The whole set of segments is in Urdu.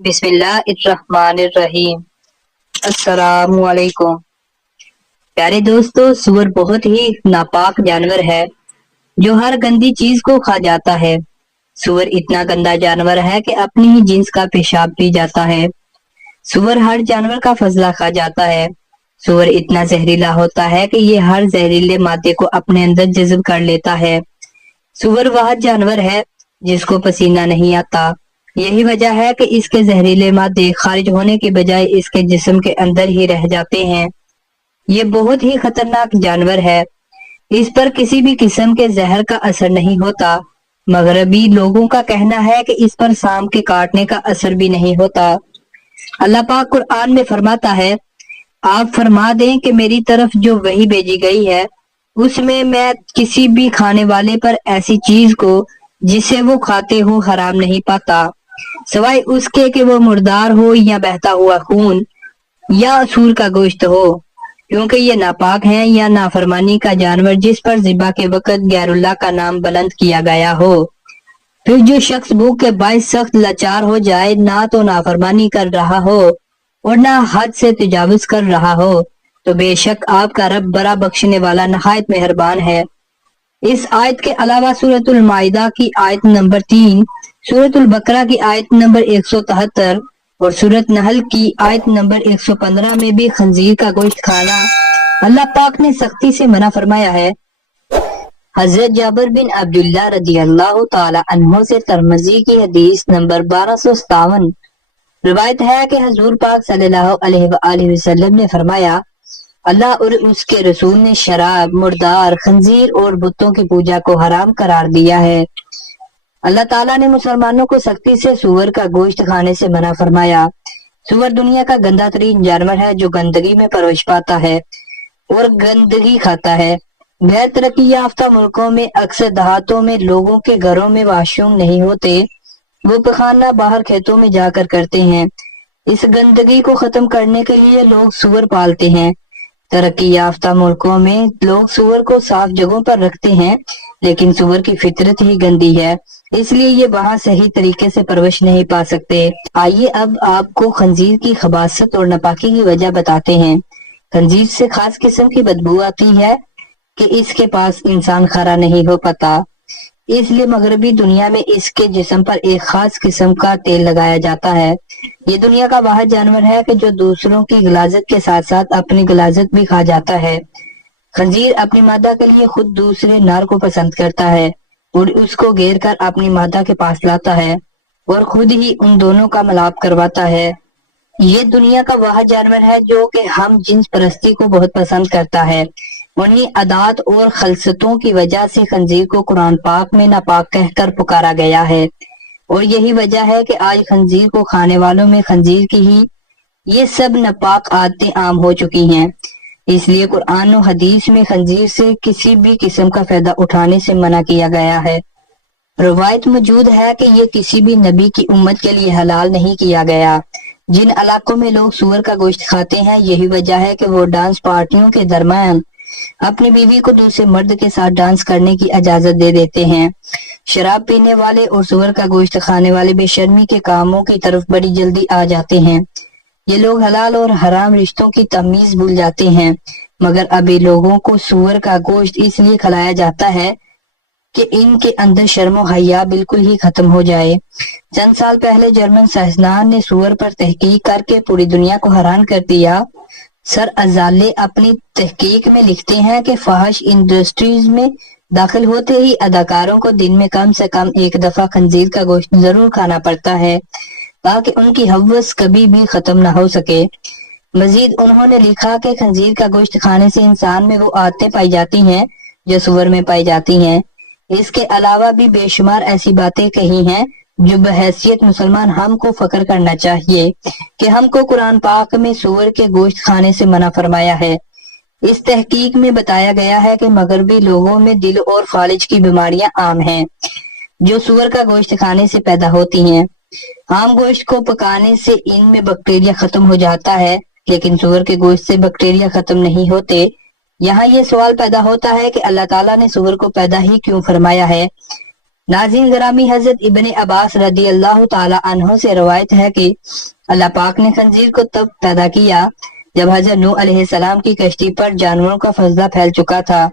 بسم اللہ الرحمن الرحیم۔ السلام علیکم پیارے دوستو، سور بہت ہی ناپاک جانور ہے جو ہر گندی چیز کو کھا جاتا ہے۔ سور اتنا گندا جانور ہے کہ اپنی ہی جنس کا پیشاب پی جاتا ہے۔ سور ہر جانور کا فضلہ کھا جاتا ہے۔ سور اتنا زہریلا ہوتا ہے کہ یہ ہر زہریلے مادے کو اپنے اندر جذب کر لیتا ہے۔ سور وہ جانور ہے جس کو پسینہ نہیں آتا۔ یہی وجہ ہے کہ اس کے زہریلے مادے خارج ہونے کے بجائے اس کے جسم کے اندر ہی رہ جاتے ہیں۔ یہ بہت ہی خطرناک جانور ہے۔ اس پر کسی بھی قسم کے زہر کا اثر نہیں ہوتا۔ مغربی لوگوں کا کہنا ہے کہ اس پر سانپ کے کاٹنے کا اثر بھی نہیں ہوتا۔ اللہ پاک قرآن میں فرماتا ہے، آپ فرما دیں کہ میری طرف جو وحی بھیجی گئی ہے اس میں کسی بھی کھانے والے پر ایسی چیز کو جسے وہ کھاتے ہو حرام نہیں پاتا، سوائے اس کے کہ وہ مردار ہو یا بہتا ہوا خون یا سور کا گوشت ہو، کیونکہ یہ ناپاک ہیں یا نافرمانی کا جانور جس پر ذبح کے وقت غیر اللہ کا نام بلند کیا گیا ہو۔ پھر جو شخص بھوک کے باعث سخت لاچار ہو جائے، نہ تو نافرمانی کر رہا ہو اور نہ حد سے تجاوز کر رہا ہو، تو بے شک آپ کا رب بڑا بخشنے والا نہایت مہربان ہے۔ اس آیت کے علاوہ سورۃ المائدہ کی آیت نمبر 3، سورۃ البقرہ کی آیت نمبر 173 اور سورۃ نحل کی آیت نمبر 115 میں بھی خنزیر کا گوشت کھانا اللہ پاک نے سختی سے منع فرمایا ہے۔ حضرت جابر بن عبداللہ رضی اللہ تعالی عنہ سے ترمذی کی حدیث نمبر 1257 روایت ہے کہ حضور پاک صلی اللہ علیہ وآلہ وسلم نے فرمایا، اللہ اور اس کے رسول نے شراب، مردار، خنزیر اور بتوں کی پوجا کو حرام قرار دیا ہے۔ اللہ تعالیٰ نے مسلمانوں کو سختی سے سور کا گوشت کھانے سے منع فرمایا۔ سور دنیا کا گندا ترین جانور ہے جو گندگی میں پروش پاتا ہے اور گندگی کھاتا ہے۔ غیر ترقی یافتہ ملکوں میں اکثر دیہاتوں میں لوگوں کے گھروں میں واش روم نہیں ہوتے، وہ پخانہ باہر کھیتوں میں جا کر کرتے ہیں۔ اس گندگی کو ختم کرنے کے لیے لوگ سور پالتے ہیں۔ ترقی یافتہ ملکوں میں لوگ سور کو صاف جگہوں پر رکھتے ہیں، لیکن سور کی فطرت ہی گندی ہے، اس لیے یہ وہاں صحیح طریقے سے پرورش نہیں پا سکتے۔ آئیے اب آپ کو خنزیر کی خباثت اور ناپاکی کی وجہ بتاتے ہیں۔ خنزیر سے خاص قسم کی بدبو آتی ہے کہ اس کے پاس انسان کھڑا نہیں ہو پاتا، اس لیے مغربی دنیا میں اس کے جسم پر ایک خاص قسم کا تیل لگایا جاتا ہے۔ یہ دنیا کا واحد جانور ہے کہ جو دوسروں کی غلاظت کے ساتھ ساتھ اپنی غلاظت بھی کھا جاتا ہے۔ خنزیر اپنی مادہ کے لیے خود دوسرے نر کو پسند کرتا ہے اور اس کو گھیر کر اپنی مادہ کے پاس لاتا ہے اور خود ہی ان دونوں کا ملاپ کرواتا ہے۔ یہ دنیا کا واحد جانور ہے جو کہ ہم جنس پرستی کو بہت پسند کرتا ہے۔ انہی عادات اور خلصتوں کی وجہ سے خنزیر کو قرآن پاک میں ناپاک کہہ کر پکارا گیا ہے، اور یہی وجہ ہے کہ آج خنزیر کو کھانے والوں میں خنزیر کی ہی یہ سب ناپاک عادتیں عام ہو چکی ہیں۔ اس لیے قرآن و حدیث میں خنزیر سے کسی بھی قسم کا فائدہ اٹھانے سے منع کیا گیا ہے۔ روایت موجود ہے کہ یہ کسی بھی نبی کی امت کے لیے حلال نہیں کیا گیا۔ جن علاقوں میں لوگ سور کا گوشت کھاتے ہیں، یہی وجہ ہے کہ وہ ڈانس پارٹیوں کے درمیان اپنی بیوی کو دوسرے مرد کے ساتھ ڈانس کرنے کی اجازت دے دیتے ہیں۔ شراب پینے والے اور سور کا گوشت کھانے والے بے شرمی کے کاموں کی طرف بڑی جلدی آ جاتے ہیں۔ یہ لوگ حلال اور حرام رشتوں کی تمیز بھول جاتے ہیں، مگر ابھی لوگوں کو سور کا گوشت اس لیے کھلایا جاتا ہے کہ ان کے اندر شرم و حیا بالکل ہی ختم ہو جائے۔ چند سال پہلے جرمن سائنسدان نے سور پر تحقیق کر کے پوری دنیا کو حیران کر دیا۔ سر ازالے اپنی تحقیق میں لکھتے ہیں کہ فحش انڈسٹریز میں داخل ہوتے ہی اداکاروں کو دن میں کم سے کم ایک دفعہ خنزیر کا گوشت ضرور کھانا پڑتا ہے تاکہ ان کی ہوس کبھی بھی ختم نہ ہو سکے۔ مزید انہوں نے لکھا کہ خنزیر کا گوشت کھانے سے انسان میں وہ عادتیں پائی جاتی ہیں جو سور میں پائی جاتی ہیں۔ اس کے علاوہ بھی بے شمار ایسی باتیں کہی ہیں جو بحیثیت مسلمان ہم کو فخر کرنا چاہیے کہ ہم کو قرآن پاک میں سور کے گوشت کھانے سے منع فرمایا ہے۔ اس تحقیق میں بتایا گیا ہے کہ مغربی لوگوں میں دل اور فالج کی بیماریاں عام ہیں جو سور کا گوشت کھانے سے پیدا ہوتی ہیں۔ عام گوشت کو پکانے سے ان میں بیکٹیریا ختم ہو جاتا ہے، لیکن سور کے گوشت سے بیکٹیریا ختم نہیں ہوتے۔ یہاں یہ سوال پیدا ہوتا ہے کہ اللہ تعالیٰ نے سور کو پیدا ہی کیوں فرمایا ہے؟ ناظرین گرامی، حضرت ابن عباس رضی اللہ تعالی عنہ سے روایت ہے کہ اللہ پاک نے خنزیر کو تب پیدا کیا جب حضرت نوح علیہ السلام کی کشتی پر جانوروں کا فضلہ پھیل چکا تھا۔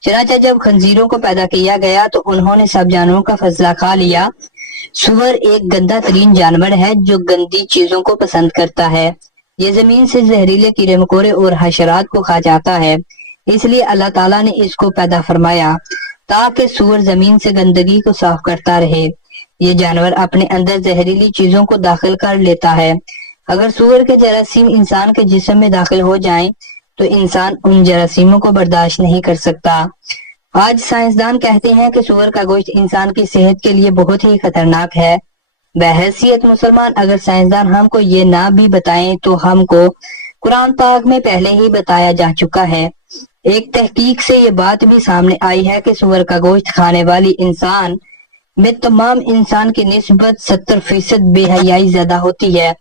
چنانچہ جب خنزیروں کو پیدا کیا گیا تو انہوں نے سب جانوروں کا فضلہ کھا لیا۔ سور ایک گندا ترین جانور ہے جو گندی چیزوں کو پسند کرتا ہے۔ یہ زمین سے زہریلے کیڑے مکوڑے اور حشرات کو کھا جاتا ہے، اس لیے اللہ تعالیٰ نے اس کو پیدا فرمایا تاکہ سور زمین سے گندگی کو صاف کرتا رہے۔ یہ جانور اپنے اندر زہریلی چیزوں کو داخل کر لیتا ہے۔ اگر سور کے جراثیم انسان کے جسم میں داخل ہو جائیں تو انسان ان جراثیموں کو برداشت نہیں کر سکتا۔ آج سائنسدان کہتے ہیں کہ سور کا گوشت انسان کی صحت کے لیے بہت ہی خطرناک ہے۔ بحیثیت مسلمان اگر سائنسدان ہم کو یہ نہ بھی بتائیں تو ہم کو قرآن پاک میں پہلے ہی بتایا جا چکا ہے۔ ایک تحقیق سے یہ بات بھی سامنے آئی ہے کہ سور کا گوشت کھانے والی انسان میں تمام انسان کی نسبت 70% بے حیائی زیادہ ہوتی ہے۔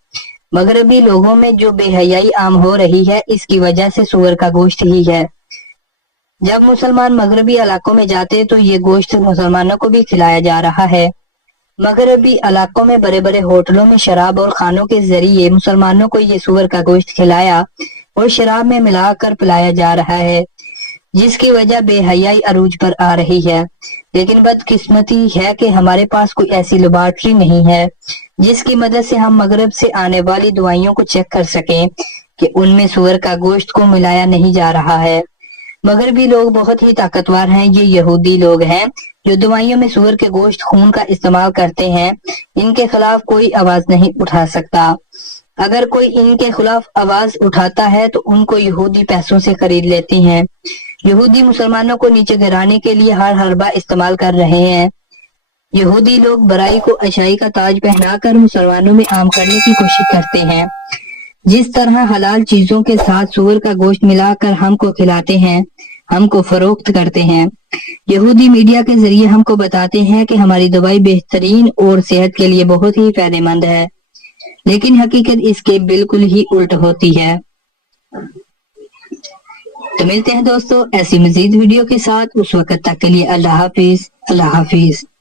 مغربی لوگوں میں جو بے حیائی عام ہو رہی ہے اس کی وجہ سے سور کا گوشت ہی ہے۔ جب مسلمان مغربی علاقوں میں جاتے تو یہ گوشت مسلمانوں کو بھی کھلایا جا رہا ہے۔ مغربی علاقوں میں بڑے بڑے ہوٹلوں میں شراب اور کھانوں کے ذریعے مسلمانوں کو یہ سور کا گوشت کھلایا اور شراب میں ملا کر پلایا جا رہا ہے، جس کی وجہ بے حیائی عروج پر آ رہی ہے۔ لیکن بدقسمتی ہے کہ ہمارے پاس کوئی ایسی لیبارٹری نہیں ہے جس کی مدد سے ہم مغرب سے آنے والی دوائیوں کو چیک کر سکیں کہ ان میں سور کا گوشت کو ملایا نہیں جا رہا ہے۔ مغربی لوگ بہت ہی طاقتور ہیں۔ یہ یہودی لوگ ہیں جو دوائیوں میں سور کے گوشت خون کا استعمال کرتے ہیں۔ ان کے خلاف کوئی آواز نہیں اٹھا سکتا۔ اگر کوئی ان کے خلاف آواز اٹھاتا ہے تو ان کو یہودی پیسوں سے خرید لیتی ہیں۔ یہودی مسلمانوں کو نیچے گرانے کے لیے ہر حربہ استعمال کر رہے ہیں۔ یہودی لوگ برائی کو اچھائی کا تاج پہنا کر مسلمانوں میں عام کرنے کی کوشش کرتے ہیں۔ جس طرح حلال چیزوں کے ساتھ سور کا گوشت ملا کر ہم کو کھلاتے ہیں، ہم کو فروخت کرتے ہیں۔ یہودی میڈیا کے ذریعے ہم کو بتاتے ہیں کہ ہماری دوائی بہترین اور صحت کے لیے بہت ہی فائدہ مند ہے، لیکن حقیقت اس کے بالکل ہی الٹ ہوتی ہے۔ تو ملتے ہیں دوستو ایسی مزید ویڈیو کے ساتھ، اس وقت تک کے لیے اللہ حافظ۔ اللہ حافظ۔